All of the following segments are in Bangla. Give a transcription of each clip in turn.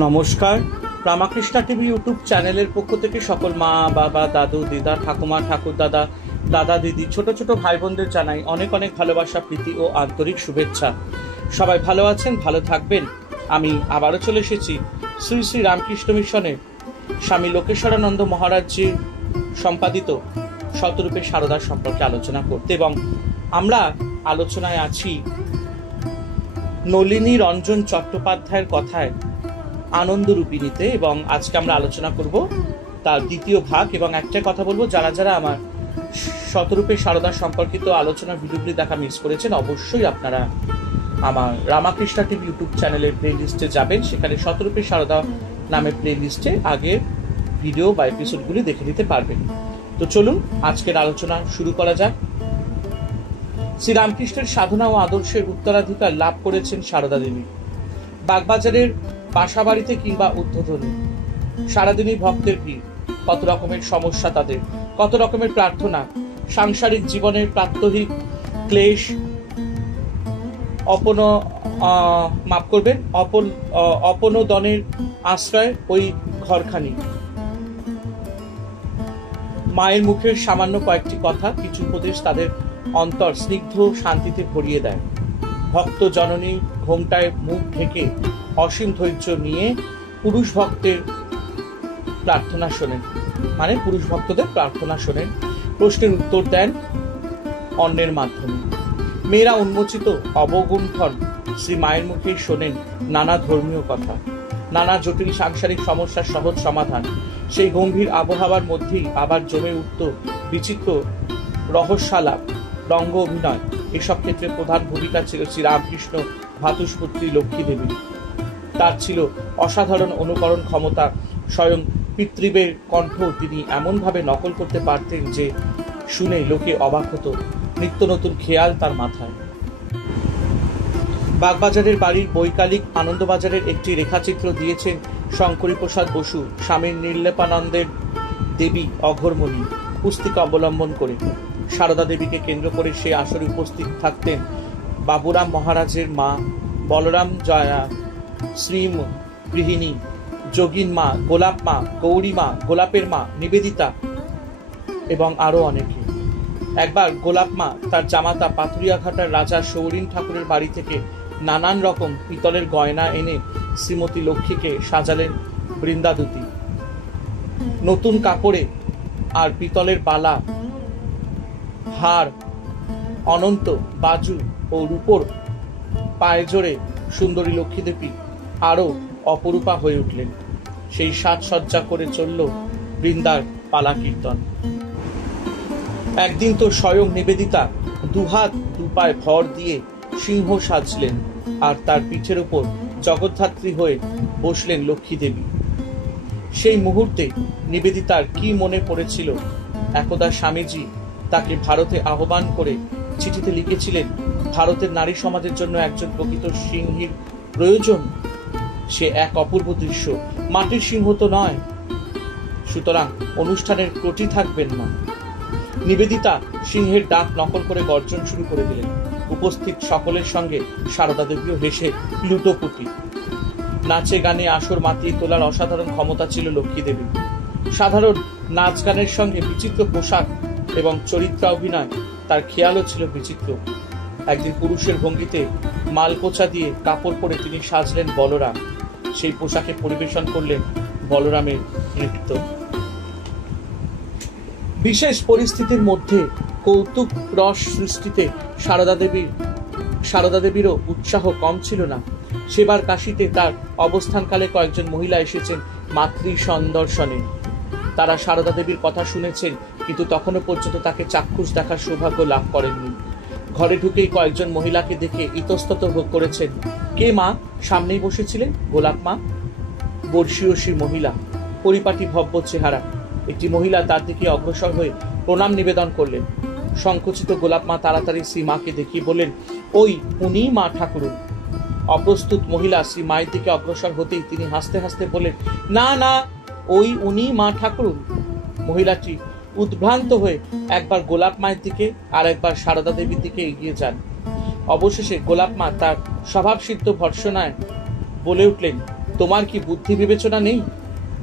নমস্কার। রামাকৃষ্ণা টিভি ইউটিউব চ্যানেলের পক্ষ থেকে সকল মা বাবা দাদু দিদা ঠাকুমা ঠাকুর দাদা দাদা দিদি ছোট ছোট ভাই বোনদের জানাই অনেক অনেক ভালোবাসা প্রীতি ও আন্তরিক শুভেচ্ছা। সবাই ভালো আছেন, ভালো থাকবেন। আমি আবারও চলে এসেছি শ্রী শ্রী রামকৃষ্ণ মিশনের স্বামী লোকেশ্বরানন্দ মহারাজজির সম্পাদিত শতরূপে সারদা সম্পর্কে আলোচনা করতে, এবং আমরা আলোচনায় আছি নলিনী রঞ্জন চট্টোপাধ্যায়ের কথায় আনন্দরূপিণীতে, এবং আজকে আমরা আলোচনা করব তার দ্বিতীয় ভাগ। এবং একটা কথা বলবো, যারা যারা আমার শতরূপে সারদা সম্পর্কিত আলোচনার ভিডিওগুলি দেখা মিস করেছেন, অবশ্যই আপনারা আমার রামাকৃষ্ণা টিভি ইউটিউব চ্যানেলের প্লে লিস্টে যাবেন। সেখানে শতরূপে সারদা নামে প্লে লিস্টে আগের ভিডিও বা এপিসোডগুলি দেখে নিতে পারবেন। তো চলুন আজকের আলোচনা শুরু করা যাক। শ্রীরামকৃষ্ণের সাধনা ও আদর্শের উত্তরাধিকার লাভ করেছেন সারদা দেবী। বাগবাজারের বাসা বাড়িতে কিংবা উদ্বোধনে সারাদিনই ভক্তের ভিড়, কত রকমের সমস্যা তাদের, কত রকমের প্রার্থনা, সাংসারিক জীবনের প্রাত্যহিক ক্লেশ, অপনোদনের আশ্রয় ওই ঘরখানি। মায়ের মুখের সামান্য কয়েকটি কথা, কিছু উপদেশ তাদের অন্তর স্নিগ্ধ শান্তিতে ভরিয়ে দেয়। ভক্ত জননী ঘোমটায় মুখ ঢেকে অসীম ধৈর্য নিয়ে পুরুষ ভক্তের প্রার্থনা শোনেন, পুরুষ ভক্তদের প্রার্থনা শোনেন, প্রশ্নের উত্তর দেন অন্যের মাধ্যমে। মেয়েরা উন্মোচিত অবগুণ্ঠন শ্রী মায়ের মুখেই শোনেন নানা ধর্মীয় কথা, নানা জটিল সাংসারিক সমস্যার সহজ সমাধান। সেই গম্ভীর আবহাওয়ার মধ্যেই আবার জমে উঠত বিচিত্র রহস্যালাপ, রঙ্গ অভিনয়। এসব ক্ষেত্রে প্রধান ভূমিকা ছিল শ্রীরামকৃষ্ণ ভ্রাতুষ্পুত্রী লক্ষ্মী দেবী। তার ছিল অসাধারণ অনুকরণ ক্ষমতা। স্বয়ং পিতৃবের কণ্ঠ তিনি এমনভাবে নকল করতে পারতেন যে শুনে লোকে অবাক হতো। নিত্য নতুন খেয়াল তার মাথায়। বাগবাজারের বাড়ির বৈকালিক আনন্দবাজারের একটি রেখাচিত্র দিয়েছেন শঙ্করী প্রসাদ বসু স্বামীর নির্লেপানন্দের দেবী অঘরমণি পুস্তিকা অবলম্বন করে। সারদা দেবীকে কেন্দ্র করে সে আসরে উপস্থিত থাকতেন বাবুরাম মহারাজের মা, বলরাম জয়া, শ্রীম গৃহিণী, যোগিন মা, গোলাপ মা, গৌরী মা, গোলাপের মা, নিবেদিতা এবং আরো অনেকে। একবার গোলাপ মা তার জামাতা পাথুরিয়াঘাটার রাজা সৌরিন ঠাকুরের বাড়ি থেকে নানান রকম পিতলের গয়না এনে শ্রীমতী লক্ষ্মীকে সাজালেন বৃন্দাদুতি। নতুন কাপড়ে আর পিতলের বালা, হার, অনন্ত বাজু ও রূপোর পায়জোড়ে সুন্দরী লক্ষ্মী দেবী আরো অপরূপা হয়ে উঠলেন। সেই সাজসজ্জা করে চলল বৃন্দার পালা কীর্তন। একদিন তো স্বয়ং নিবেদিতা দুহাত দুপায় ভর দিয়ে সিংহ সাজলেন, আর তার পিঠের উপর জগদ্ধাত্রী হয়ে বসলেন লক্ষ্মী দেবী। সেই মুহূর্তে নিবেদিতার কি মনে পড়েছিল, একদা স্বামীজি তাকে ভারতে আহ্বান করে চিঠিতে লিখেছিলেন ভারতের নারী সমাজের জন্য একজন প্রকৃত সিংহীর প্রয়োজন। সে এক অপূর্ব দৃশ্য, মাটির সিংহ তো নয়। সুতরাং অনুষ্ঠানের ত্রুটি থাকবেন না। নিবেদিতা সিংহের ডাক নকল করে গর্জন শুরু করে দিলেন। উপস্থিত সকলের সঙ্গে সারদা দেবীও হেসে লুটোপুটি। নাচে গানে আসর মাতিয়ে তোলার অসাধারণ ক্ষমতা ছিল লক্ষ্মী দেবী। সাধারণ নাচ গানের সঙ্গে বিচিত্র পোশাক এবং চরিত্রাভিনয় তার খেয়ালও ছিল বিচিত্র। একদিন পুরুষের ভঙ্গিতে মালকোচা দিয়ে কাপড় পরে তিনি সাজলেন বলরাম। সেই পোশাকে পরিবেশন করলেন বলরামের নৃত্য। বিশেষ পরিস্থিতির মধ্যে কৌতুক রস সৃষ্টিতে সারদা দেবীরও উৎসাহ কম ছিল না। সেবার কাশীতে তার অবস্থানকালে কয়েকজন মহিলা এসেছেন মাতৃ সন্দর্শনে। তারা সারদা দেবীর কথা শুনেছেন, কিন্তু তখনও পর্যন্ত তাকে চাক্ষুষ দেখার সৌভাগ্য লাভ করেননি। ঘরে ঢুকেই কয়েকজন মহিলাকে দেখে ইতস্তত ভোগ করেছেন। কে মা? সামনেই বসেছিলেন গোলাপ মা, বর্ষীয়সী মহিলা, পরিপাটি ভব্য চেহারা। একটি মহিলা তার দিকে অগ্রসর হয়ে প্রণাম নিবেদন করলেন। সংকুচিত গোলাপ মা তাড়াতাড়ি শ্রী মাকে দেখিয়ে বললেন, ওই উনি মা ঠাকুরুন। অপ্রস্তুত মহিলা শ্রী মায়ের দিকে অগ্রসর হতেই তিনি হাসতে হাসতে বললেন, না না, ওই উনি মা ঠাকুরুন। মহিলাটি উদ্ভ্রান্ত হয়ে একবার গোলাপ মায়ের দিকে আর একবার সারদা দেবীর দিকে এগিয়ে যান। অবশেষে গোলাপ মা তার স্বভাবসিদ্ধ ভর্ৎসনায় বলে উঠলেন, তোমার কি বুদ্ধি বিবেচনা নেই?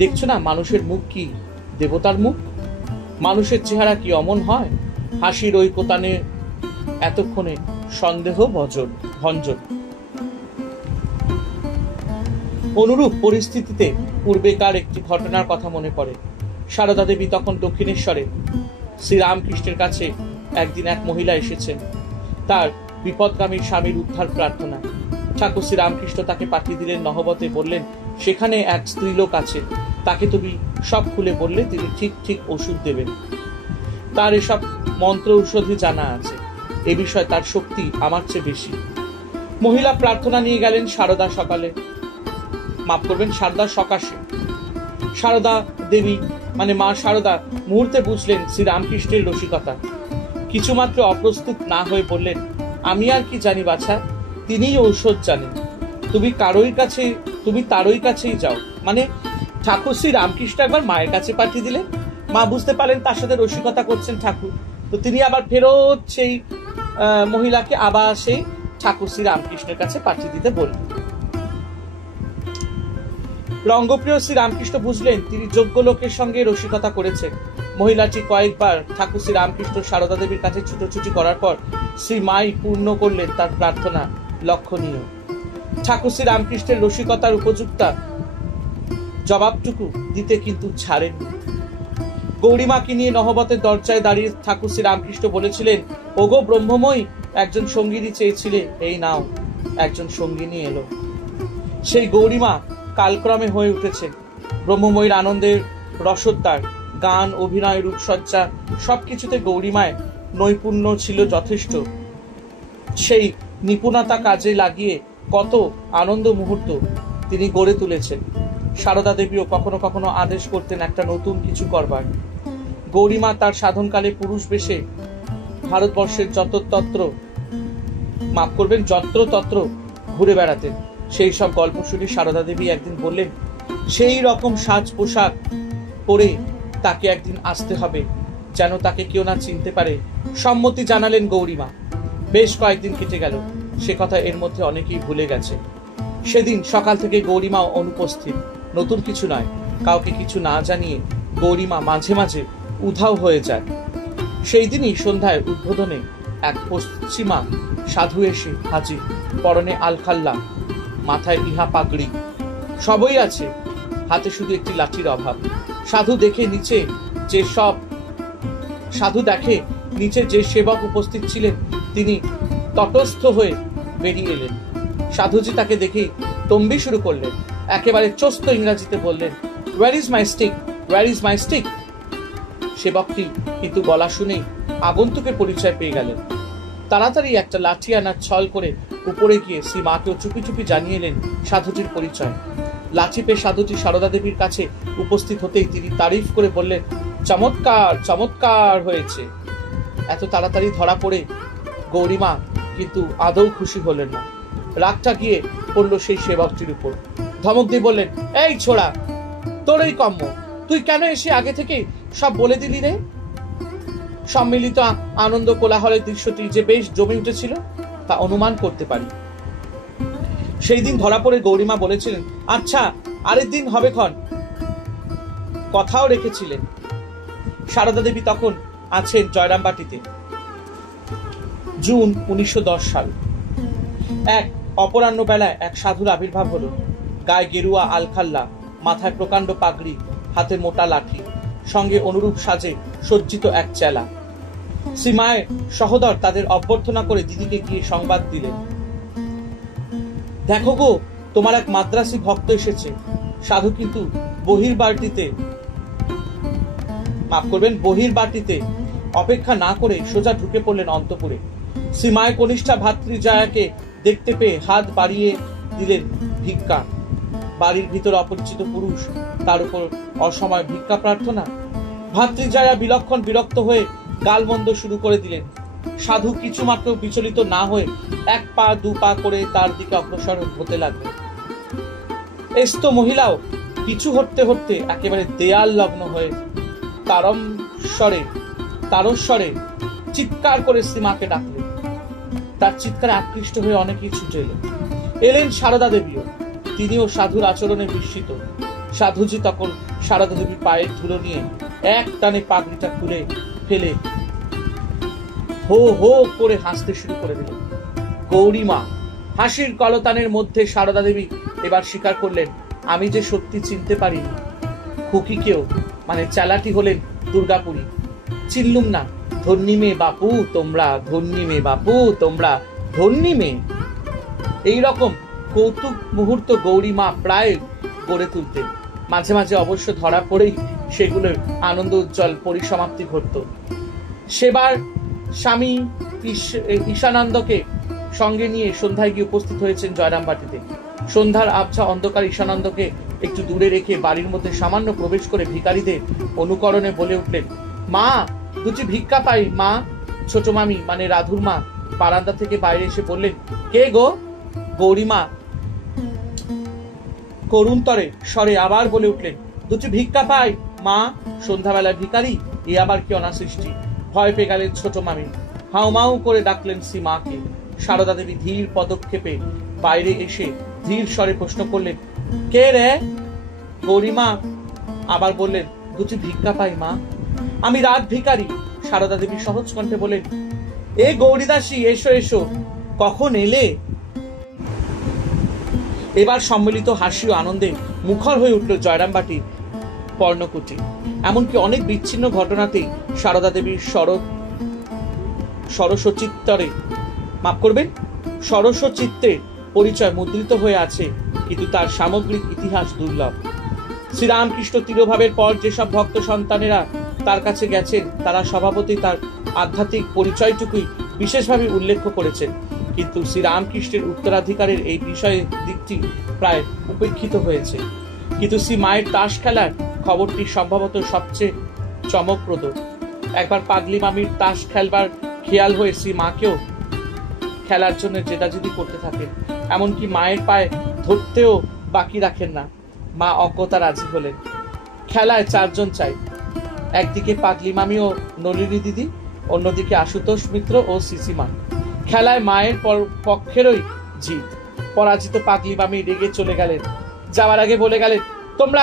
দেখছো না মানুষের মুখ কি দেবতার মুখ? মানুষের চেহারা কি অমন হয়? হাসির ওই কোতানে এতক্ষণে সন্দেহ ভঞ্জন। অনুরূপ পরিস্থিতিতে পূর্বেকার একটি ঘটনার কথা মনে পড়ে। সারদা দেবী তখন দক্ষিণেশ্বরে শ্রীরামকৃষ্ণের কাছে একদিন এক মহিলা এসেছেন তার বিপদগামী স্বামীর উদ্ধার প্রার্থনা। ঠাকুর শ্রীরামকৃষ্ণ তাকে পাঠিয়ে দিলেন নহবতে, বললেন সেখানে এক স্ত্রীলোক আছে, তাকে তুমি সব খুলে বললে তিনি ঠিক ঠিক ওষুধ দেবেন। তার এসব মন্ত্র ঔষধি জানা আছে, এ বিষয়ে তার শক্তি আমার চেয়ে বেশি। মহিলা প্রার্থনা নিয়ে গেলেন সারদা সকাশে। সারদা দেবী মানে মা সারদা মুহূর্তে বুঝলেন শ্রীরামকৃষ্ণের রসিকতা। কিছুমাত্র অপ্রস্তুত না হয়ে বললেন, আমি আর কি জানি বাছা, তিনিই ঔষধ জানেন, তুমি তারই কাছেই যাও। মানে ঠাকুর শ্রী রামকৃষ্ণ একবার মায়ের কাছে পাঠিয়ে দিলেন, মা বুঝতে পারলেন তার সাথে রসিকতা করছেন ঠাকুর, তো তিনি আবার ফেরত সেই মহিলাকে আবার সেই ঠাকুর শ্রী রামকৃষ্ণের কাছে পাঠিয়ে দিতে বললেন। রঙ্গপ্রিয় শ্রী রামকৃষ্ণ বুঝলেন তিনি যোগ্য লোকের সঙ্গে রসিকতা করেছেন। মহিলাটি কয়েকবার ঠাকুর শ্রী রামকৃষ্ণ সারদা দেবীর কাছে ছুটোছুটি করার পর শ্রী মাই পূর্ণ করলেন তার প্রার্থনা। লক্ষণীয়, ঠাকুর শ্রী রামকৃষ্ণের রসিকতার উপযুক্ত জবাবটুকু দিতে কিন্তু ছাড়েননি। গৌরীমাকে নিয়ে নহবতের দরজায় দাঁড়িয়ে ঠাকুর শ্রী রামকৃষ্ণ বলেছিলেন, ওগো ব্রহ্মময়ী, একজন সঙ্গিনী চেয়েছিলে, এই নাও একজন সঙ্গিনী এলো। সেই গৌরীমা কালক্রমে হয়ে উঠেছেন ব্রহ্মময়ীর আনন্দের রসদ্বার। গান, অভিনয়, রূপসজ্জা সবকিছুতে গৌরীমায় নৈপুণ্য ছিল যথেষ্ট। সেই নিপুণতা কাজে লাগিয়ে কত আনন্দ মুহূর্ত তিনি গড়ে তুলেছেন। সারদা দেবীও কখনো কখনো আদেশ করতেন একটা নতুন কিছু করবার। গৌরীমা তার সাধনকালে পুরুষ বেশে ভারতবর্ষের যত্রতত্র ঘুরে বেড়াতেন। সেই সব গল্প শুনে সারদা দেবী একদিন বললেন, সেই রকম সাজ পোশাক পরে তাকে একদিন আসতে হবে, যেন তাকে কেউ না চিনতে পারে। সম্মতি জানালেন গৌরীমা। বেশ কয়েকদিন কেটে গেল, সে কথা এর মধ্যে অনেকেই ভুলে গেছে। সেদিন সকাল থেকে গৌরীমা অনুপস্থিত। নতুন কিছু নয়, কাউকে কিছু না জানিয়ে গৌরীমা মাঝে মাঝে উধাও হয়ে যায়। সেই দিনই সন্ধ্যায় উদ্বোধনে এক পশ্চিমা সাধু এসে হাজির, পরনে আলখাল্লা, মাথায় ইহা পাগড়ি, সবই আছে, হাতে শুধু একটি লাঠির অভাব। সাধু দেখে নিচে যে সেবক উপস্থিত ছিলেন তিনি তটস্থ হয়ে বেরিয়ে এলেন। সাধুজি তাকে দেখে তম্বি শুরু করলেন, একেবারে চোস্ত ইংরাজিতে বললেন, where is my stick, where is my stick. সেবকটি কিন্তু গলা শুনেই আগন্তুকের পরিচয় পেয়ে গেলেন। তাড়াতাড়ি একটা লাঠি আনার ছল করে উপরে গিয়ে শ্রী মাকেও চুপি চুপি জানিয়ে এলেন সাধুটির পরিচয়। লাঠি পেয়ে সাধুটি সারদা দেবীর কাছে উপস্থিত হতেই তিনি তারিফ করে বললেন, চমৎকার চমৎকার হয়েছে। এত তাড়াতাড়ি ধরা পড়ে গৌরীমা কিন্তু আদৌ খুশি হলেন না। রাগটা গিয়ে পড়ল সেই সেবকটির উপর। ধমক দিয়ে বললেন, এই ছোড়া, তোরই কম্য, তুই কেন এসে আগে থেকে সব বলে দিলি রে? সম্মিলিত আনন্দ কোলাহলের দৃশ্যটি যে বেশ জমে উঠেছিল তা অনুমান করতে পারি। সেই দিন ধরা পড়ে গৌরীমা বলেছিলেন, আচ্ছা আরেক দিন হবে ক্ষণ, কথাও রেখেছিলেন। সারদা দেবী তখন আছেন জয়রামবাটিতে। জুন 1910 সাল। এক অপরাহ্ন বেলায় এক সাধুর আবির্ভাব হলো। গায়ে গেরুয়া আলখাল্লা, মাথায় প্রকাণ্ড পাগড়ি, হাতে মোটা লাঠি, সঙ্গে অনুরূপ সাজে সজ্জিত এক চেলা। শ্রীমায়ের সহোদর তাদের অভ্যর্থনা করে দিদিকে গিয়ে সংবাদ দিলেন, দেখো গো, তোমার এক মাদ্রাসি ভক্ত এসেছে। সাধু কিন্তু বহির্বাটিতে অপেক্ষা না করে সোজা ঢুকে পড়লেন অন্তঃপুরে। শ্রীমায়ের কনিষ্ঠা ভাতৃজায়াকে দেখতে পেয়ে হাত বাড়িয়ে দিলেন ভিক্ষা। বাড়ির ভিতর অপরিচিত পুরুষ, তার উপর অসময় ভিক্ষা প্রার্থনা। ভাতৃজায়া বিলক্ষণ বিরক্ত হয়ে গালমন্দ শুরু করে দিলেন। সাধু কিছুমাত্র বিচলিত না হয়ে এক পা দু পা করে তার দিকে অগ্রসর হতে লাগলেন। এস্ত মহিলাও পিছু হটতে হটতে একেবারে দেয়াল লগ্ন হয়ে তারস্বরে চিৎকার করে শ্রীমাকে ডাকলেন। তার চিৎকারে আকৃষ্ট হয়ে অনেকেই ছুটে এলেন সারদা দেবীও। তিনিও সাধুর আচরণে বিস্মিত। সাধুজি তখন সারদা দেবীর পায়ের ধুলো নিয়ে এক টানে পাগড়িটা খুলে ফেলে হো হো করে হাসতে শুরু করে দিলেন। গৌরীমা হাসির কলতানের মধ্যে সারদা দেবী এবার স্বীকার করলেন, আমি যে সত্যি চিনতে পারিনি। খুকিকেও, মানে চালাটি হলেন দুর্গাপুরী। চিনলুম না। ধন্যী মেয়ে বাপু তোমরা, ধন্যী মেয়ে বাপু তোমরা, ধন্যী মেয়ে। এইরকম কৌতুক মুহূর্ত গৌরীমা প্রায় গড়ে তুলতেন। মাঝে মাঝে অবশ্য ধরা পড়েই সেগুলোর আনন্দ উজ্জ্বল পরিসমাপ্তি ঘটত। সেবার স্বামী ঈশানন্দকে সঙ্গে নিয়ে সন্ধ্যায় গিয়ে উপস্থিত হয়েছেন জয়রামবাটিতে। সন্ধ্যার আবছা অন্ধকার ঈশানন্দকে একটু দূরে রেখে বাড়ির মধ্যে সামান্য প্রবেশ করে ভিখারীদের অনুকরণে বলে উঠলেন, মা দুটি ভিক্ষা পাই মা। ছোট মামি মানে রাধুর মা বারান্দা থেকে বাইরে এসে বললেন, কে গো? গৌরীমা করুণতরে স্বরে আবার বলে উঠলেন, দুটি ভিক্ষা পাই মা। সন্ধ্যাবেলায় ভিখারি, এ আবার কি অনাসৃষ্টি? ভয় পেয়ে গেলেন ছোট মামি। হাউমাউ করে ডাকলেন শ্রী মাকে। সারদা দেবী ধীর পদক্ষেপে বাইরে এসে ধীর স্বরে প্রশ্ন করলেন, কে রে? গৌরীমা আবার বললেন, দুটি ভিক্ষা পাই মা। আমি রাত ভিখারি। সারদা দেবী সহজ কণ্ঠে বলেন, এ গৌরীদাসী এসো এসো, কখন এলে? এবার সম্মিলিত হাসি ও আনন্দে মুখর হয়ে উঠল জয়রামবাটির পর্ণকুটি। এমনকি অনেক বিচ্ছিন্ন ঘটনাতেই সারদা দেবীর সরসচিত্তের পরিচয় মুদ্রিত হয়ে আছে, কিন্তু তার সামগ্রিক ইতিহাস দুর্লভ। শ্রীরামকৃষ্ণ তিরোভাবের পর যেসব ভক্ত সন্তানেরা তার কাছে গেছেন তারা স্বভাবতই তার আধ্যাত্মিক পরিচয়টুকুই বিশেষভাবে উল্লেখ করেছেন, কিন্তু শ্রীরামকৃষ্ণের উত্তরাধিকারের এই বিষয়ের দিকটি প্রায় উপেক্ষিত হয়েছে। কিন্তু শ্রী মায়ের তাস খেলার খবরটি সম্ভবত সবচেয়ে চমকপ্রদ। একবার পাগলি মামির তাস খেলবার খেয়াল হয়ে শ্রী মাকেও খেলার জন্য জেদাজেদি করতে থাকেন, এমনকি মায়ের পায়ে ধরতেও বাকি রাখেন না। মা অজ্ঞতা রাজি হলেন। খেলায় 4 জন চাই, একদিকে পাগলি মামি ও নলিনী দিদি, অন্যদিকে আশুতোষ মিত্র ও সিসিমা। খেলায় মায়ের পক্ষেরই জিত। পরাজিত পাগলি মামি রেগে চলে গেলেন। যাওয়ার আগে বলে গেলেন, তোমরা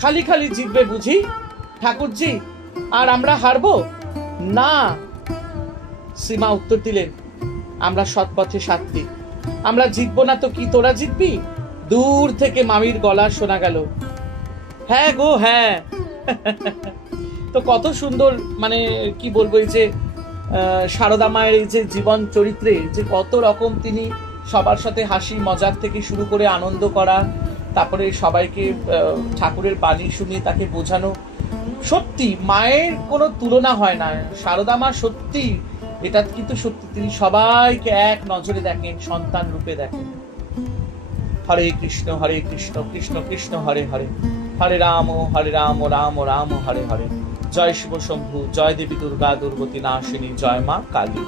খালি খালি জিতবে বুঝি ঠাকুরজি, আর আমরা হারবো না? সীমা উত্তর দিলেন, আমরা সৎপথে সাথী, আমরা জিতবো না তো কি তোরা জিতবি? দূর থেকে মামির গলা শোনা গেল, হ্যাঁ গো হ্যাঁ। তো কত সুন্দর, মানে কি বলবো, এই যে সারদা মায়ের এই যে জীবন চরিত্রে যে কত রকম তিনি সবার সাথে হাসি মজাক থেকে শুরু করে আনন্দ করা, তারপরে সবাইকে ঠাকুরের বাণী শুনিয়ে তাকে বোঝানো। সত্যি মায়ের কোনো তুলনা হয় না। সারদা মা সত্যি, এটা কিন্তু সত্যি, তিনি সবাইকে এক নজরে দেখেন, সন্তান রূপে দেখেন। হরে কৃষ্ণ কৃষ্ণ কৃষ্ণ হরে হরে, হরে রাম রাম রাম হরে হরে। জয় শিব শম্ভু, জয় দেবী দুর্গা দুর্গতি নাশিনী, জয় মা কালী।